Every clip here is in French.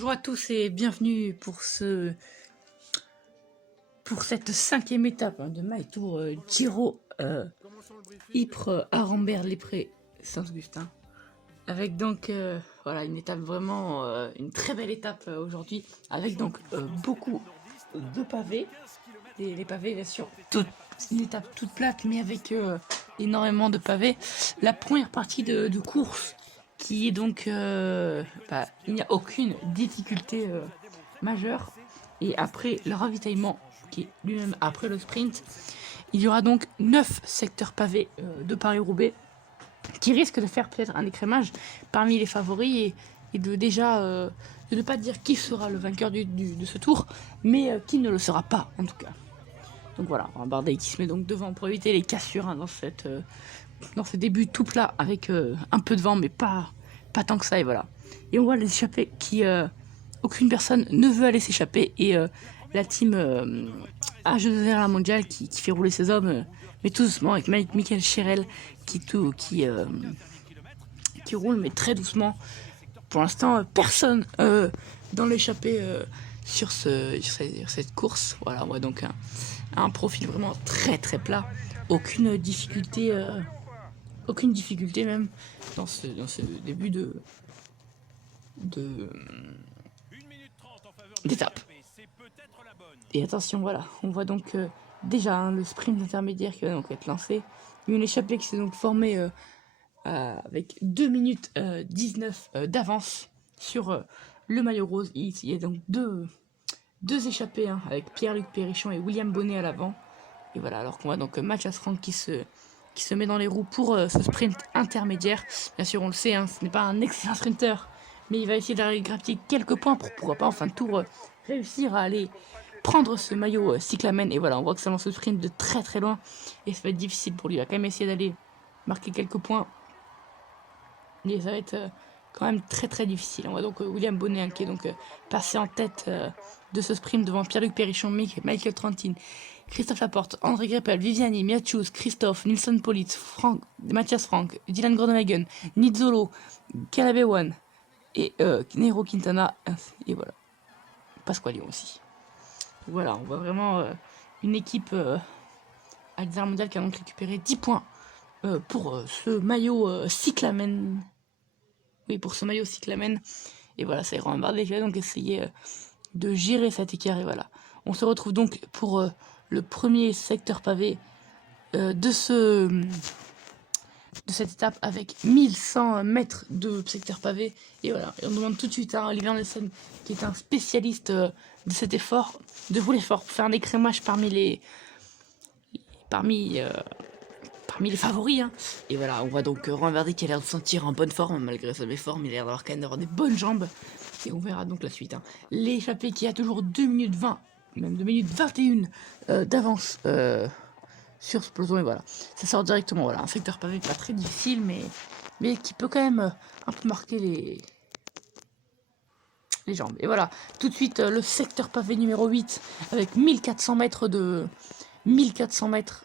Bonjour à tous et bienvenue pour cette 5e étape de My Tour Giro Ypres, Arambert, Lépré, Saint-Augustin. Avec donc voilà une étape vraiment, une très belle étape aujourd'hui, avec donc beaucoup de pavés. Et les pavés bien sûr, une étape toute plate mais avec énormément de pavés. La première partie de course qui est donc, il n'y a aucune difficulté majeure. Et après le ravitaillement, qui est lui-même après le sprint, il y aura donc 9 secteurs pavés de Paris-Roubaix qui risquent de faire peut-être un écrémage parmi les favoris et de déjà de ne pas dire qui sera le vainqueur de ce tour, mais qui ne le sera pas en tout cas. Donc voilà, un Bardet qui se met donc devant pour éviter les cassures hein, dans ce début tout plat avec un peu de vent mais pas tant que ça et voilà. Et on voit les échappés qui aucune personne ne veut aller s'échapper et la team A2R la mondiale qui fait rouler ses hommes mais tout doucement avec Michael Cherel qui roule mais très doucement. Pour l'instant personne dans l'échappée sur cette course. Voilà, on voit donc un profil vraiment très très plat, aucune difficulté même dans ce début d'étape. Et attention, voilà, on voit donc déjà le sprint intermédiaire qui va donc être lancé, une échappée qui s'est donc formée avec 2 minutes 19 d'avance sur le maillot rose. Il y a donc deux échappés hein, avec Pierre-Luc Perrichon et William Bonnet à l'avant. Et voilà, alors qu'on voit donc Mathias Frank qui se met dans les roues pour ce sprint intermédiaire. Bien sûr, on le sait, hein, ce n'est pas un excellent sprinter, mais il va essayer d'aller grappiller quelques points pour pourquoi pas en fin de tour réussir à aller prendre ce maillot cyclamen. Et voilà, on voit que ça lance le sprint de très très loin et ça va être difficile pour lui. Il va quand même essayer d'aller marquer quelques points. Et ça va être quand même très très difficile. On voit donc William Bonnet hein, qui est donc passé en tête de ce sprint devant Pierre-Luc Perrichon, Michael Trentin, Christophe Laporte, André Greppel, Viviani, Miacius, Christophe, Nilsson Politz, Mathias Frank, Dylan Groenewegen, Nizzolo, Calabewan et Nero Quintana. Et voilà. Pasqualion aussi. Voilà, on voit vraiment une équipe Alzheimer mondial qui a donc récupéré 10 points pour ce maillot cyclamen. Oui, pour ce maillot cyclamen. Et voilà, ça ira en barre. Je vais donc essayer de gérer cet écart. Et voilà. On se retrouve donc pour le premier secteur pavé de cette étape avec 1100 mètres de secteur pavé. Et voilà, et on demande tout de suite à Olivier Nielsen, qui est un spécialiste de cet effort, de rouler fort pour faire un écrémage parmi les favoris. Hein. Et voilà, on voit donc Romain Bardet qui a l'air de se sentir en bonne forme, malgré sa méforme, il a l'air d'avoir quand même d'avoir des bonnes jambes. Et on verra donc la suite. Hein. L'échappée qui a toujours 2 minutes 20, même 2 minutes 21 d'avance sur ce peloton. Et voilà, ça sort directement. Voilà, un secteur pavé pas très difficile, mais qui peut quand même un peu marquer les jambes. Et voilà, tout de suite le secteur pavé numéro 8 avec 1400 mètres de 1400 mètres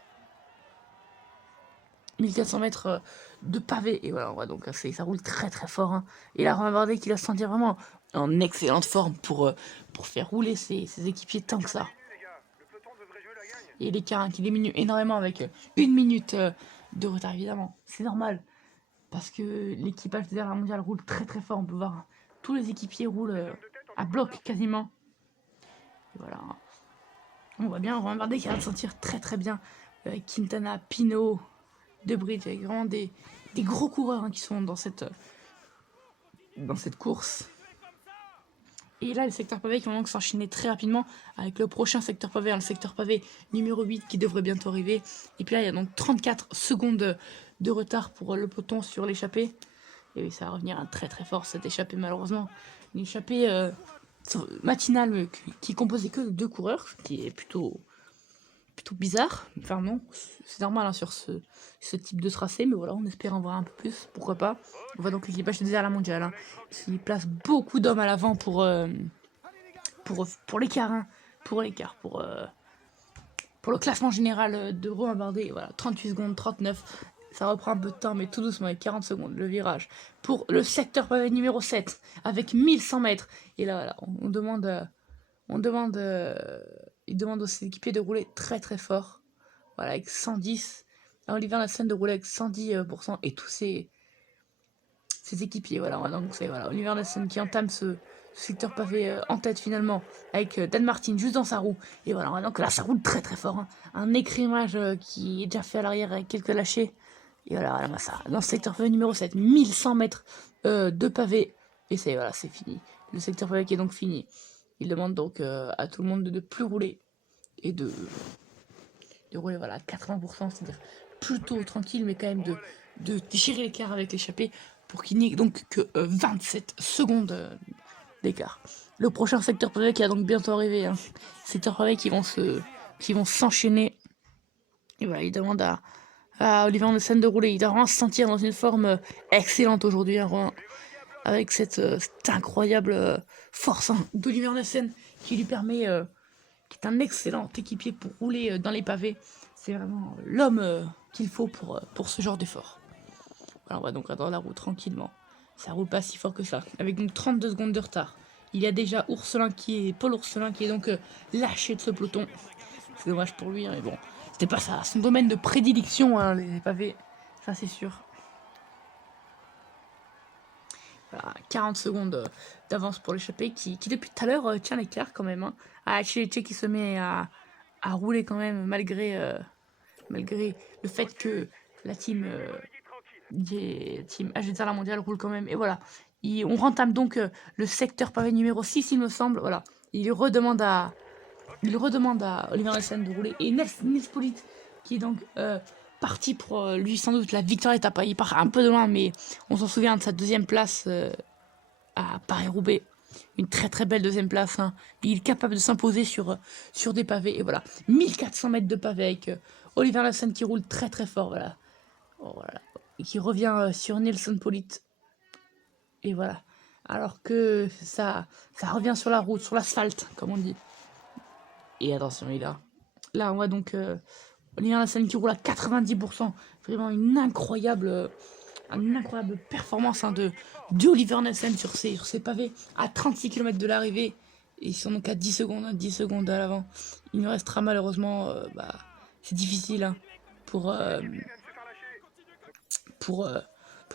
de pavé. Et voilà, on voit donc ça roule très très fort. Hein. Et là, Romain Bardet qui va se sentir vraiment en excellente forme pour faire rouler ses équipiers tant que ça. Et l'écart hein, qui diminue énormément avec 1 minute de retard, évidemment. C'est normal. Parce que l'équipage de la mondiale roule très très fort. On peut voir tous les équipiers roulent à bloc quasiment. Et voilà. On voit bien Romain Bardet qui va se sentir très très bien. Quintana, Pinot, De Bridge, avec vraiment des gros coureurs hein, qui sont dans cette course. Et là, le secteur pavé qui vont donc s'enchaîner très rapidement avec le prochain secteur pavé, hein, le secteur pavé numéro 8 qui devrait bientôt arriver. Et puis là, il y a donc 34 secondes de retard pour le peloton sur l'échappée. Et oui, ça va revenir hein, très très fort cette échappée malheureusement. Une échappée matinale qui est composée que de 2 coureurs, ce qui est plutôt bizarre. Enfin non, c'est normal hein, sur ce type de tracé, mais voilà, on espère en voir un peu plus, pourquoi pas. On voit donc l'équipage de la mondiale hein, qui place beaucoup d'hommes à l'avant pour l'écart, hein, pour le classement général de Romain Bardet. Voilà, 38 secondes, 39, Ça reprend un peu de temps, mais tout doucement, avec 40 secondes, le virage. Pour le secteur pavé numéro 7, avec 1100 mètres. Et là, voilà, on demande, il demande aux équipiers de rouler très très fort. Voilà, avec 110. Oliver Nassen de rouler avec 110%. Et tous ses équipiers, voilà. Donc c'est voilà, Oliver Nassen qui entame ce secteur pavé en tête finalement, avec Dan Martin juste dans sa roue. Et voilà, donc là, ça roule très très fort. Hein. Un écrémage qui est déjà fait à l'arrière avec quelques lâchers. Et voilà, ça, dans le secteur pavé numéro 7, 1100 mètres de pavé. Et c'est voilà, c'est fini. Le secteur pavé qui est donc fini. Il demande donc à tout le monde de ne plus rouler et de rouler voilà, à 80%, c'est-à-dire plutôt tranquille, mais quand même de gérer l'écart avec l'échappée pour qu'il n'y ait donc que 27 secondes d'écart. Le prochain secteur pavé qui va donc bientôt arriver, hein. Secteur pavé qui vont s'enchaîner. Et voilà, il demande à Oliver Nassen de rouler. Il doit vraiment se sentir dans une forme excellente aujourd'hui, hein, Romain, avec cette incroyable force hein, d'Oliver Nassen qui lui permet, qui est un excellent équipier pour rouler dans les pavés. C'est vraiment l'homme qu'il faut pour ce genre d'effort. Voilà, on va donc dans la roue tranquillement. Ça roule pas si fort que ça, avec donc 32 secondes de retard. Il y a déjà Paul Ourselin qui est donc lâché de ce peloton. C'est dommage pour lui, hein, mais bon, c'était pas ça, son domaine de prédilection, hein, les pavés, ça c'est sûr. Voilà, 40 secondes d'avance pour l'échappée qui depuis tout à l'heure tient l'écart quand même. Hein. Chile qui se met à rouler quand même malgré le fait que la team AG2R la mondiale roule quand même. Et voilà, on rentame donc le secteur pavé numéro 6 il me semble. Voilà, il redemande à Oliver Nassen de rouler. Et Nils Politt qui est donc parti pour lui sans doute la victoire étape. Il part un peu de loin, mais on s'en souvient de sa deuxième place à Paris-Roubaix. Une très très belle deuxième place. Hein. Il est capable de s'imposer sur des pavés. Et voilà, 1400 mètres de pavés avec Oliver Nassen qui roule très très fort. Voilà. Oh, voilà. Et qui revient sur Nelson Politt. Et voilà. Alors que ça revient sur la route, sur l'asphalte, comme on dit. Et attention, il a. Là, on voit donc Oliver Nassen qui roule à 90%. Vraiment une incroyable performance hein, de Oliver Nassen sur ses pavés à 36 km de l'arrivée. Et ils sont donc à 10 secondes, hein, 10 secondes à l'avant. Il nous restera malheureusement, c'est difficile hein, pour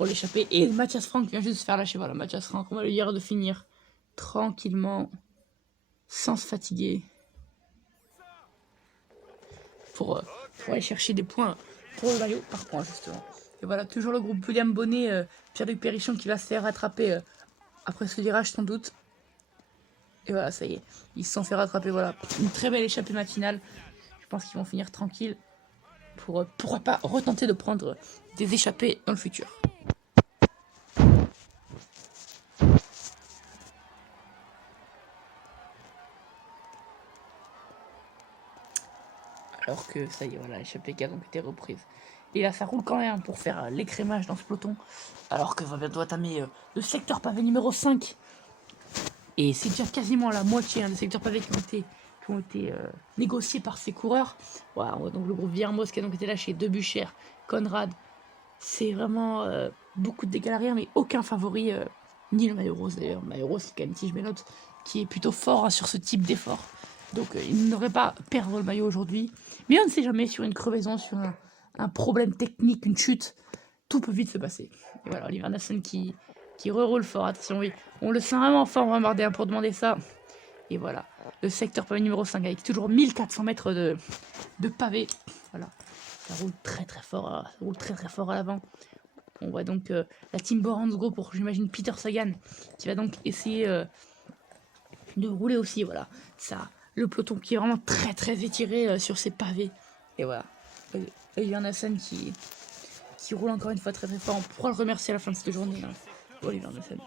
l'échapper. Et Mathias Frank vient juste se faire lâcher. Voilà, Mathias Frank, on va lui dire de finir tranquillement, sans se fatiguer. Pour aller chercher des points pour le maillot par point, justement. Et voilà, toujours le groupe William Bonnet, Pierre-Luc Périchon qui va se faire rattraper après ce virage, sans doute. Et voilà, ça y est, ils se sont fait rattraper. Voilà, une très belle échappée matinale. Je pense qu'ils vont finir tranquilles pour pourquoi pas retenter de prendre des échappées dans le futur. Alors que ça y est, voilà, l'échappée qui a donc été reprise. Et là, ça roule quand même pour faire l'écrémage dans ce peloton. Alors que va bientôt entamer le secteur pavé numéro 5. Et c'est déjà quasiment la moitié des secteurs pavés qui ont été négociés par ces coureurs. Voilà, donc le groupe Viermos qui a donc été lâché, Debucher, Conrad. C'est vraiment beaucoup de dégâts à l'arrière, mais aucun favori, ni le maillot rose d'ailleurs. Le maillot rose, c'est quand même Tige Benoît qui est plutôt fort hein, sur ce type d'effort. Donc il n'aurait pas perdre le maillot aujourd'hui. Mais on ne sait jamais sur une crevaison, sur un problème technique, une chute. Tout peut vite se passer. Et voilà, Oliver Nassen qui reroule fort. Attention, oui. On le sent vraiment fort, on va marder pour demander ça. Et voilà, le secteur pavé numéro 5 avec toujours 1400 mètres de pavé. Voilà, ça roule très très fort, ça roule très très fort à l'avant. On voit donc la team Boransgo pour, j'imagine, Peter Sagan qui va donc essayer de rouler aussi. Voilà, ça, le peloton qui est vraiment très très étiré sur ses pavés. Et voilà, Oliver Nassen qui roule encore une fois très très fort. On pourra le remercier à la fin de cette journée. Hein. Oliver Nassen.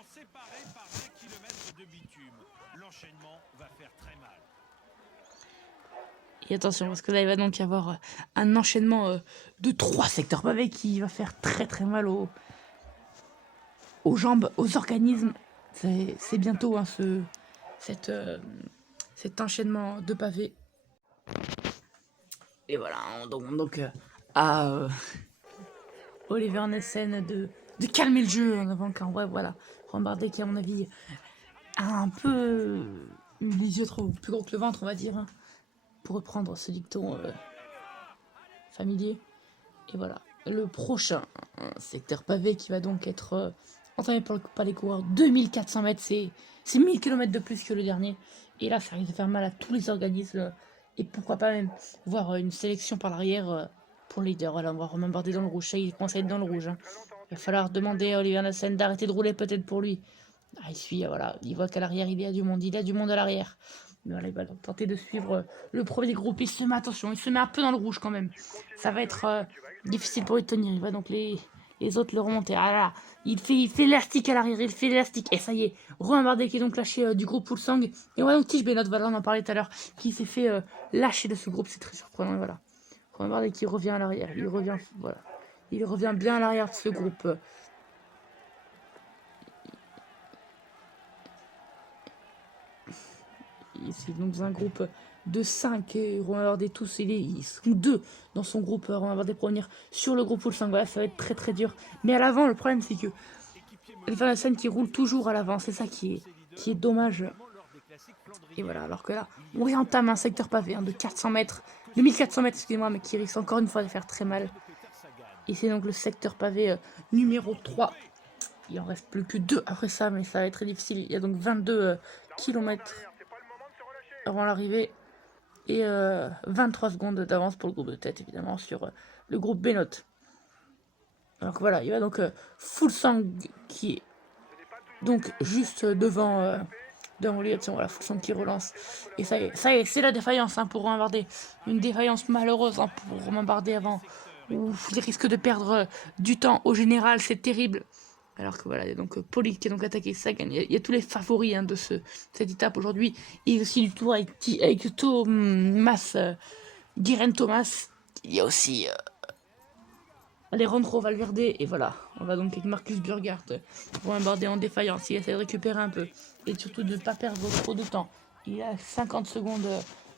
Et attention, parce que là, il va donc y avoir un enchaînement de 3 secteurs pavés qui va faire très très mal aux jambes, aux organismes. C'est bientôt hein, cet enchaînement de pavés. Et voilà, donc Oliver Nessen de calmer le jeu en avant qu'en vrai, voilà. Romain Bardet qui, à mon avis, a un peu eu les yeux trop plus gros que le ventre, on va dire, hein, pour reprendre ce dicton familier. Et voilà. Le prochain secteur pavé qui va donc être entamé par les coureurs 2400 mètres, c'est 1000 km de plus que le dernier. Et là, ça risque de faire mal à tous les organismes. Et pourquoi pas même voir une sélection par l'arrière pour le leader. Voilà, on va Romain Bardet dans le rouge. Ça, il commence à être dans le rouge. Hein. Il va falloir demander à Oliver Nassen d'arrêter de rouler peut-être pour lui. Ah, il suit, voilà. Il voit qu'à l'arrière, il y a du monde. Il y a du monde à l'arrière. Mais voilà, il va donc tenter de suivre le premier groupe. Il se met, attention, il se met un peu dans le rouge quand même. Ça va être difficile pour lui de tenir. Il va donc les autres le remonter. Ah là, il fait l'élastique à l'arrière. Il fait l'élastique. Et ça y est, Romain Bardet qui est donc lâché du groupe Full Sang. Et on va donc Tige Benoît, voilà, on en parlait tout à l'heure, qui s'est fait lâcher de ce groupe. C'est très surprenant. Voilà. Romain Bardet qui revient à l'arrière. Il revient, voilà. Il revient bien à l'arrière de ce groupe. C'est donc un groupe de 5 et Romain Bardet tous, ils sont 2 dans son groupe. Romain Bardet pour venir sur le groupe Full Sang. Voilà, ça va être très très dur. Mais à l'avant, le problème c'est que Oliver Nassen qui roule toujours à l'avant, c'est ça qui est dommage. Et voilà, alors que là, on réentame un secteur pavé de 400 mètres, de 1400 mètres, excusez-moi, mais qui risque encore une fois de faire très mal. Et c'est donc le secteur pavé numéro 3. Il en reste plus que 2 après ça, mais ça va être très difficile. Il y a donc 22 km avant l'arrivée. Et 23 secondes d'avance pour le groupe de tête, évidemment, sur le groupe Benoît. Donc voilà, il y a donc Full Sang qui est donc juste devant lui. Voilà, Full Sang qui relance. Et ça y est, c'est la défaillance pour Romain Bardet. Une défaillance malheureuse pour Romain Bardet avant. Ouf, il risque de perdre du temps au général, c'est terrible. Alors que voilà, il y a donc Poli qui est donc attaqué, ça gagne. Il y a tous les favoris de cette étape aujourd'hui. Et aussi du tour avec Thomas, Guérin Thomas. Il y a aussi Alejandro Valverde. Et voilà, on va donc avec Marcus Burghardt pour un Bardet en défaillance. Il essaie de récupérer un peu. Et surtout de ne pas perdre trop de temps. Il a 50 secondes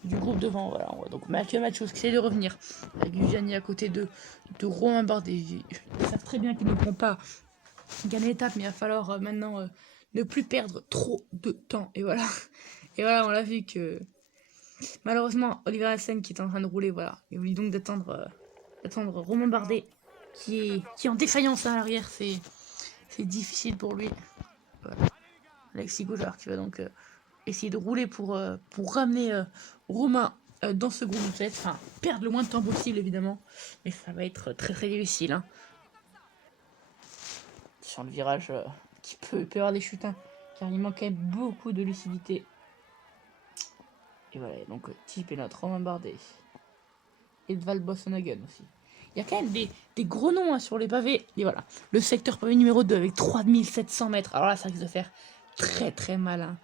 du groupe devant. Voilà, on voit donc Mathieu Machos qui essaie de revenir. Avec Gianni à côté de Romain Bardet. Ils savent très bien qu'ils ne pourront pas gagner l'étape, mais il va falloir maintenant ne plus perdre trop de temps. Et voilà, on l'a vu que malheureusement Oliver Nassen qui est en train de rouler, voilà, il oublie donc d'attendre Romain Bardet qui est en défaillance à l'arrière. C'est difficile pour lui. Voilà. Alexis Goujard qui va donc essayer de rouler pour ramener Romain dans ce groupe de tête, enfin perdre le moins de temps possible évidemment, mais ça va être très très difficile. Hein. Sur le virage qui peut y avoir des chutes, hein, car il manque quand même beaucoup de lucidité. Et voilà, donc Tige Benoît, Romain Bardet et Val Bossenhagen aussi. Il y a quand même des gros noms sur les pavés. Et voilà, le secteur pavé numéro 2 avec 3700 mètres. Alors là, ça risque de faire très très mal. Hein.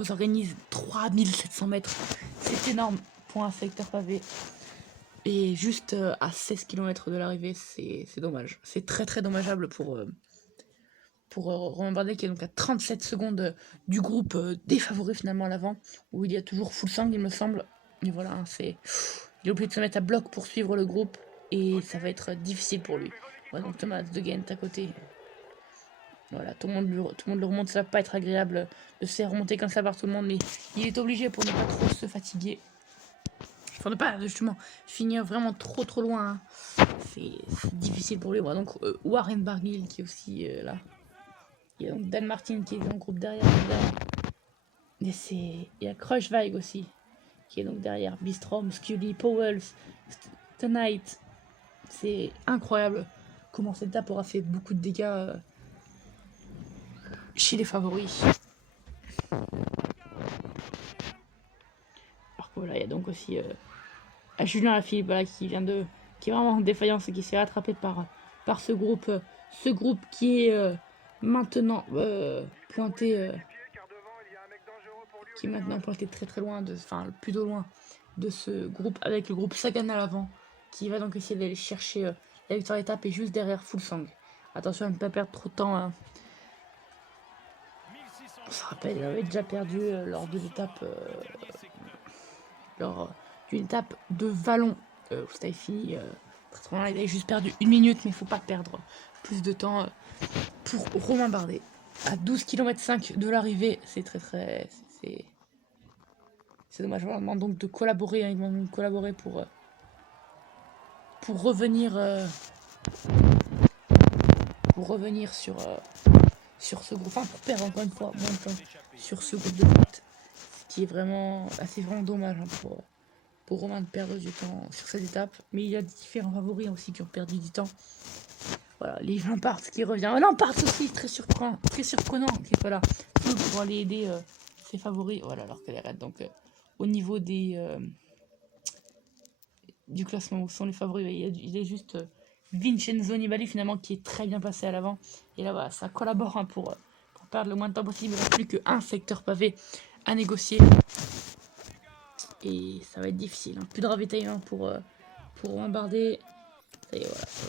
On s'organise 3700 mètres. C'est énorme pour un secteur pavé. Et juste à 16 km de l'arrivée, c'est dommage. C'est très très dommageable pour Romain Bardet qui est donc à 37 secondes du groupe défavorisé finalement à l'avant, où il y a toujours Full Sang il me semble. Et voilà, hein, il est obligé de se mettre à bloc pour suivre le groupe et ça va être difficile pour lui. Voilà, donc Thomas de Ghent à côté. Voilà, tout le monde le remonte, ça va pas être agréable de se faire remonter comme ça par tout le monde, mais il est obligé pour ne pas trop se fatiguer. Pour ne pas justement finir vraiment trop loin. Hein. C'est difficile pour lui. Voilà, donc Warren Barguil qui est aussi là. Il y a donc Dan Martin qui est dans le groupe derrière. Et il y a Kruijswijk aussi, qui est donc derrière. Bistrom, Scully, Powell, Tonight. C'est incroyable comment cette étape aura fait beaucoup de dégâts chez les favoris. Alors que voilà, il y a donc aussi Julien Lafilippe voilà, qui est vraiment en défaillance et qui s'est rattrapé par ce groupe qui est maintenant pointé qui est maintenant pointé très très loin plutôt loin de ce groupe avec le groupe Sagan à l'avant qui va donc essayer d'aller chercher la victoire d'étape et juste derrière Full Sang. Attention à ne pas perdre trop de temps. Hein. On se rappelle, il avait déjà perdu lors des étapes lors d'une étape de vallon où ça avait fini Là, il avait juste perdu 1 minute, mais il faut pas perdre plus de temps pour Romain Bardet. À 12 km 5 de l'arrivée, c'est très... C'est dommage. On demande donc de collaborer. Hein, ils demandent de collaborer pour revenir sur ce groupe. Enfin, pour perdre encore une fois moins de temps sur ce groupe de tête. Ce qui est vraiment dommage hein, pour Romain de perdre du temps sur cette étape. Mais il y a différents favoris aussi qui ont perdu du temps. Voilà, les Lampard qui revient. Lampard aussi, très surprenant, qui est pas là. Pour aller aider ses favoris. Voilà, alors qu'elle arrête. Donc, au niveau du classement où sont les favoris, il est juste Vincenzo Nibali finalement qui est très bien passé à l'avant. Et là, voilà, ça collabore hein, pour perdre le moins de temps possible. Il ne reste plus qu'un secteur pavé à négocier. Et ça va être difficile. Hein. Plus de ravitaillement pour Romain Bardet. Ça y est, voilà, ça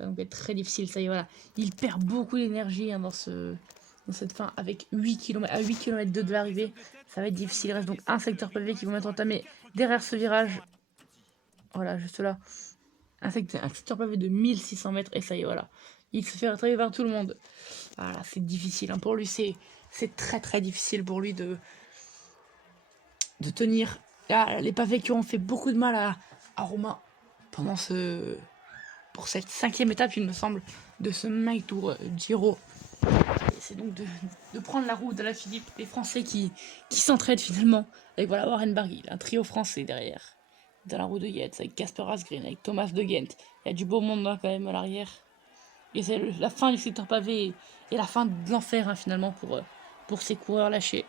va donc être très difficile. Ça y est, voilà. Il perd beaucoup d'énergie hein, dans cette fin avec 8 km, à 8 km de l'arrivée. Ça va être difficile. Il reste donc un secteur pavé qui vont mettre entamé derrière ce virage. Voilà, juste là. Un secteur pavé de 1600 mètres. Et ça y est, voilà. Il se fait rattraper par tout le monde. Voilà, c'est difficile. Hein. Pour lui, c'est très difficile pour lui de tenir. Là, les pavés qui ont fait beaucoup de mal à Romain pendant pour cette 5e étape, il me semble, de ce My Tour Giro. C'est donc de prendre la roue de la Philippe, les Français qui s'entraident finalement. Avec voilà, Warren Barguil, un trio français derrière. Dans la roue de Yates, avec Casper Asgreen, avec Thomas de Gent. Il y a du beau monde là, quand même à l'arrière. Et c'est la fin du secteur pavé et la fin de l'enfer hein, finalement pour ces coureurs lâchés.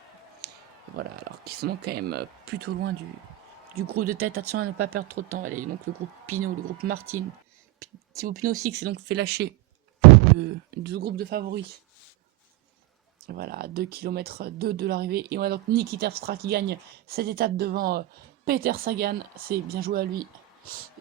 Voilà, alors qu'ils sont donc quand même plutôt loin du groupe de tête. Attention à ne pas perdre trop de temps. Allez, donc le groupe Pinot, le groupe Martin. Thibaut Pinot aussi qui s'est donc fait lâcher du groupe de favoris. Voilà, 2 km 2 de l'arrivée. Et on a donc Niki Terpstra qui gagne cette étape devant Peter Sagan. C'est bien joué à lui.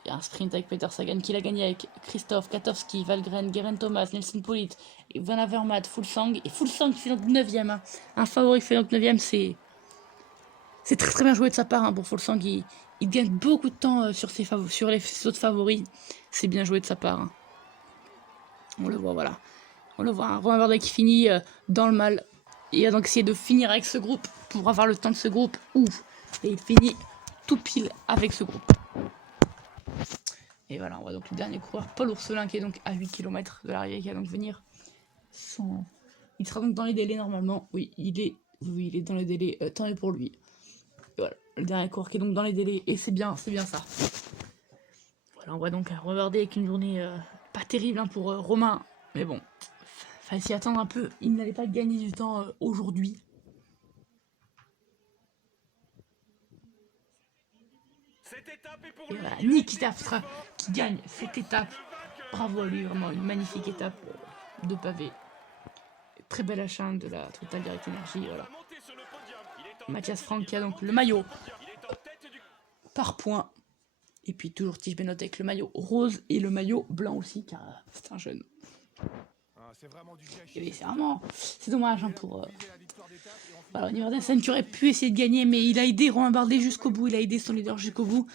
Il y a un sprint avec Peter Sagan qui l'a gagné avec Christophe, Katowski, Valgren, Geraint Thomas, Nelson Polit, et Van Avermaet, Fuglsang. Et Fuglsang qui fait donc 9ème. Hein. Un favori qui fait donc 9ème, c'est très bien joué de sa part hein, pour Fuglsang. Il gagne beaucoup de temps sur les autres favoris. C'est bien joué de sa part. Hein. On le voit, voilà. On le voit, un Romain Bardet qui finit dans le mal. Il a donc essayé de finir avec ce groupe pour avoir le temps de ce groupe. Et il finit tout pile avec ce groupe. Et voilà, on voit donc le dernier coureur, Paul Ourselin, qui est donc à 8 km de l'arrivée, qui va donc venir Il sera donc dans les délais normalement. Oui, il est dans les délais. Tant est pour lui. Et voilà, le dernier coureur qui est donc dans les délais. Et c'est bien ça. Voilà, on voit donc regarder avec une journée pas terrible hein, pour Romain. Mais bon, fallait s'y attendre un peu. Il n'allait pas gagner du temps aujourd'hui. Et voilà, Niki Terpstra qui gagne cette étape. Bravo à lui, vraiment une magnifique étape de pavé. Très bel achat de la Total Direct Energy. Voilà. Mathias Frank qui a donc le maillot par point. Et puis toujours Tige Benoît avec le maillot rose et le maillot blanc aussi, car c'est un jeune. Et c'est dommage hein, pour. Voilà, Universal qui aurait pu essayer de gagner, mais il a aidé Romain Bardet jusqu'au bout, il a aidé son leader jusqu'au bout.